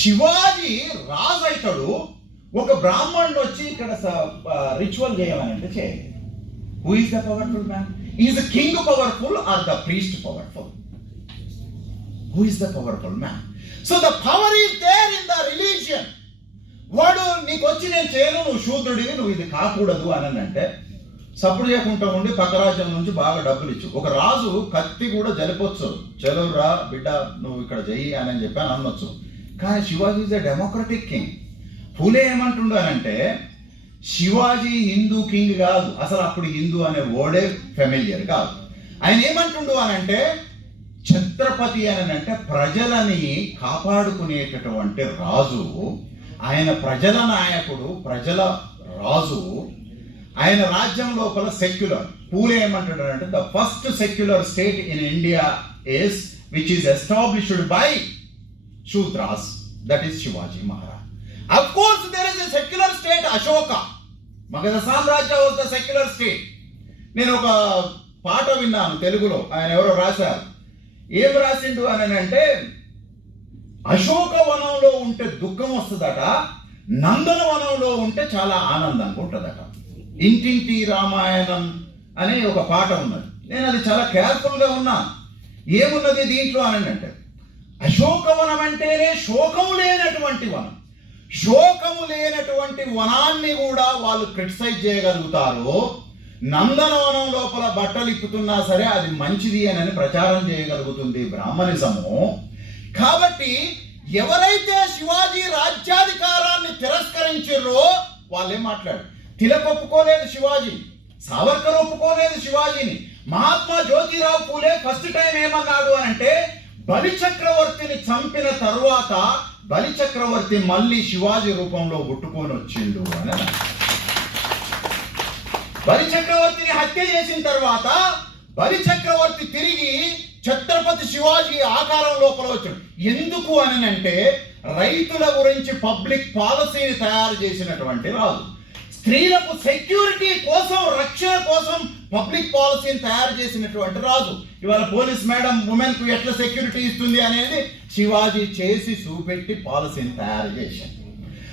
శివాజీ రాజు అవుతాడు ఒక బ్రాహ్మణుడు వచ్చి ఇక్కడ రిచువల్ చేయమనంటే చేయాలి who is the powerful man is the king powerful are the priest powerful who is the powerful man so the power is there in the religion వాడు నీకు వచ్చి నేను చేయను నువ్వు శూద్రుడివి నువ్వు ఇది కాకూడదు అని అంటే సపోర్ట్ చేయకుండా ఉండి పక్క రాజ్యం నుంచి బాగా డబ్బులు ఇచ్చు. ఒక రాజు కత్తి కూడా జలిపొచ్చు. చదువు బిడ్డ నువ్వు ఇక్కడ చెయ్యి అని చెప్పి అని అనొచ్చు. కానీ Shivaji is a democratic king Phule ఏమంటుండు అంటే శివాజీ హిందూ కింగ్ కాదు. అసలు అప్పుడు హిందూ అనే వర్డే ఫెమిలియర్ కాదు. ఆయన ఏమంటుండు అనంటే ఛత్రపతి అని అంటే ప్రజలని కాపాడుకునేటటువంటి రాజు ఆయన ప్రజల నాయకుడు ప్రజల రాజు ఆయన రాజ్యం లోపల సెక్యులర్ పూలే ఏమంటాడు అంటే the first secular state in India is which is established by Shudras that is Shivaji Maharaj of course there is a secular state Ashoka Magadha Samrajya was the secular state నేను ఒక పాట విన్నాను తెలుగులో ఆయన ఎవరో రాశారు. ఏం రాసిండు అని అంటే అశోక వనంలో ఉంటే దుఃఖం వస్తుందట నందన వనంలో ఉంటే చాలా ఆనందంగా ఉంటుందట. ఇంటింటి రామాయణం అనే ఒక పాట ఉన్నది. నేను అది చాలా కేర్ఫుల్గా ఉన్నా ఏమున్నది దీంట్లో అని అంటే అశోకవనం అంటేనే శోకము లేనటువంటి వనం. శోకము లేనటువంటి వనాన్ని కూడా వాళ్ళు క్రిటిసైజ్ చేయగలుగుతారు నందనవనం లోపల బట్టలు ఇప్పుతున్నా సరే అది మంచిది అని ప్రచారం చేయగలుగుతుంది బ్రాహ్మణిజము. కాబట్టి ఎవరైతే శివాజీ రాజ్యాధికారాన్ని తిరస్కరించారో వాళ్ళేం మాట్లాడు తిలక్ ఒప్పుకోలేదు శివాజీ సావర్కర్ ఒప్పుకోలేదు శివాజీని మహాత్మా జ్యోతిరావు పూలే ఫస్ట్ టైం ఏమన్నాడు అని అంటే బలి చక్రవర్తిని చంపిన తరువాత బలి చక్రవర్తి మళ్ళీ శివాజీ రూపంలో పుట్టుకొని వచ్చిండు అని బలిచక్రవర్తిని బలి చక్రవర్తిని హత్య చేసిన తర్వాత బలి చక్రవర్తి తిరిగి ఛత్రపతి శివాజీ ఆకారం లోపల వచ్చాడు. ఎందుకు అని అంటే రైతుల గురించి పబ్లిక్ పాలసీని తయారు చేసినటువంటి రాజు స్త్రీలకు సెక్యూరిటీ కోసం రక్షణ కోసం పబ్లిక్ పాలసీని తయారు చేసినటువంటి రాజు. ఇవాళ పోలీస్ మేడం ఉమెన్కు ఎట్లా సెక్యూరిటీ ఇస్తుంది అనేది శివాజీ చేసి చూపెట్టి పాలసీని తయారు చేసింది